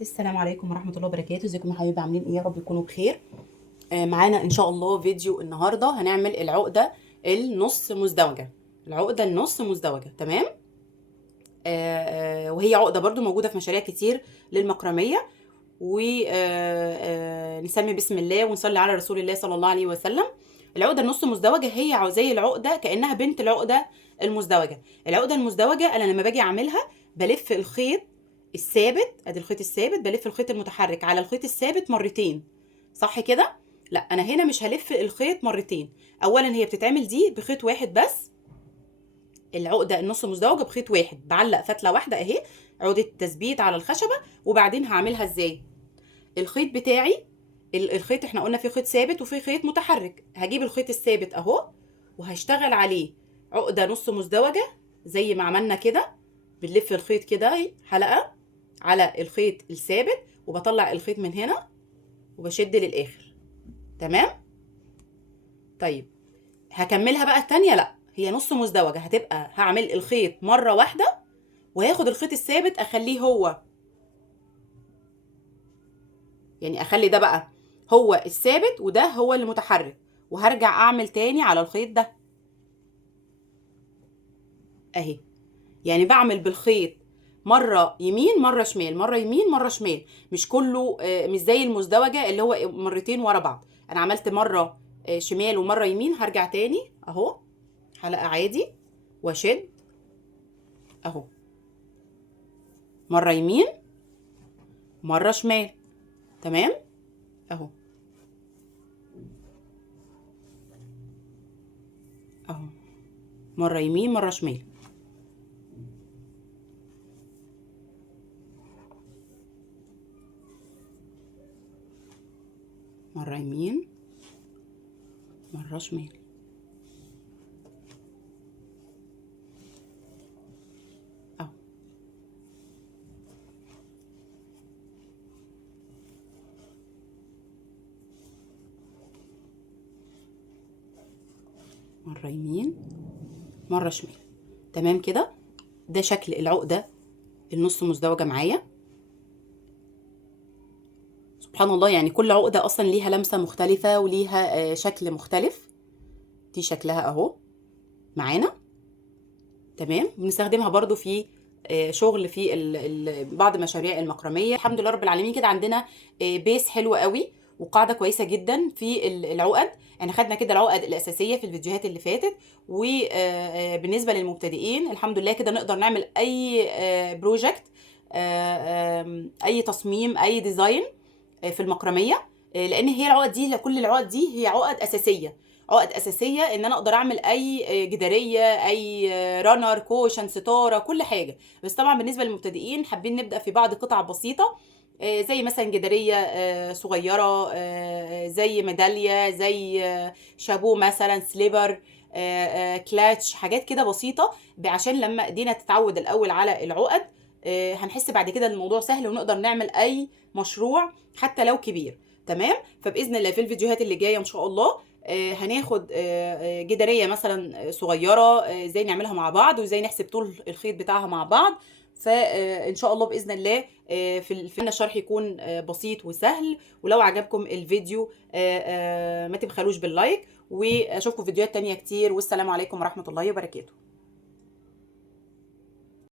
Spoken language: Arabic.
السلام عليكم ورحمة الله وبركاته. ازيكم يا حبايبي؟ عاملين ايه؟ يا رب تكونوا بخير. معانا ان شاء الله فيديو النهارده هنعمل العقدة النص مزدوجة. العقدة النص مزدوجة، تمام. وهي عقدة برضو موجودة في مشاريع كتير للمكرمية. ونسمي بسم الله ونصلي على رسول الله صلى الله عليه وسلم. العقدة النص مزدوجة هي زي العقدة، كأنها بنت العقدة المزدوجة. العقدة المزدوجة انا لما باجي اعملها بلف الخيط الثابت، ادي الخيط الثابت، بلف الخيط المتحرك على الخيط الثابت مرتين، صح كده؟ لا، انا هنا مش هلف الخيط مرتين. اولا هي بتتعمل دي بخيط واحد بس، العقده النص مزدوجه بخيط واحد، بعلق فتله واحده اهي، عقده تثبيت على الخشبه. وبعدين هعملها ازاي؟ الخيط بتاعي، الخيط احنا قلنا في خيط ثابت وفي خيط متحرك. هجيب الخيط الثابت اهو وهشتغل عليه عقده نص مزدوجه زي ما عملنا كده. بنلف الخيط كده اهي حلقه على الخيط الثابت، وبطلع الخيط من هنا وبشد للاخر، تمام. طيب هكملها بقى التانية. لا، هي نص مزدوجة، هتبقى هعمل الخيط مرة واحدة وهاخد الخيط الثابت اخليه هو، يعني اخلي ده بقى هو الثابت وده هو اللي متحرك، وهرجع اعمل تاني على الخيط ده اهي. يعني بعمل بالخيط مرة يمين مرة شمال، مرة يمين مرة شمال، مش كله مش زي المزدوجة اللي هو مرتين ورا بعض. انا عملت مرة شمال ومرة يمين، هرجع تاني اهو حلقة عادي واشد اهو، مرة يمين مرة شمال، تمام اهو. اهو مرة يمين مرة شمال. مرة يمين مرة شمال. اهو مرة يمين مرة شمال، تمام كده. ده شكل العقدة النص مزدوجة معايا. سبحان الله، يعني كل عقدة اصلا ليها لمسة مختلفة وليها شكل مختلف. دي شكلها اهو معانا، تمام. بنستخدمها برضو في شغل في بعض مشاريع المكرميه. الحمد لله رب العالمين، كده عندنا بيس حلو قوي وقاعده كويسه جدا في العقد. احنا خدنا كده العقد الاساسيه في الفيديوهات اللي فاتت. وبالنسبه للمبتدئين الحمد لله كده نقدر نعمل اي بروجكت، اي تصميم، اي ديزاين في المكرميه. لان هي العقد دي، كل العقد دي هي عقد اساسيه. عقد اساسيه ان انا اقدر اعمل اي جداريه، اي رانر، كوشن، ستاره، كل حاجه. بس طبعا بالنسبه للمبتدئين حابين نبدا في بعض قطع بسيطه، زي مثلا جداريه صغيره، زي ميداليه، زي شابو مثلا، سليبر، كلاتش، حاجات كده بسيطه، عشان لما ايدينا تتعود الاول على العقد هنحس بعد كده الموضوع سهل ونقدر نعمل اي مشروع حتى لو كبير، تمام. فباذن الله في الفيديوهات اللي جايه ان شاء الله هناخد جداريه مثلا صغيره، ازاي نعملها مع بعض وازاي نحسب طول الخيط بتاعها مع بعض. فان شاء الله باذن الله في الشرح يكون بسيط وسهل. ولو عجبكم الفيديو ما تبخلوش باللايك، واشوفكم فيديوهات تانية كتير. والسلام عليكم ورحمه الله وبركاته.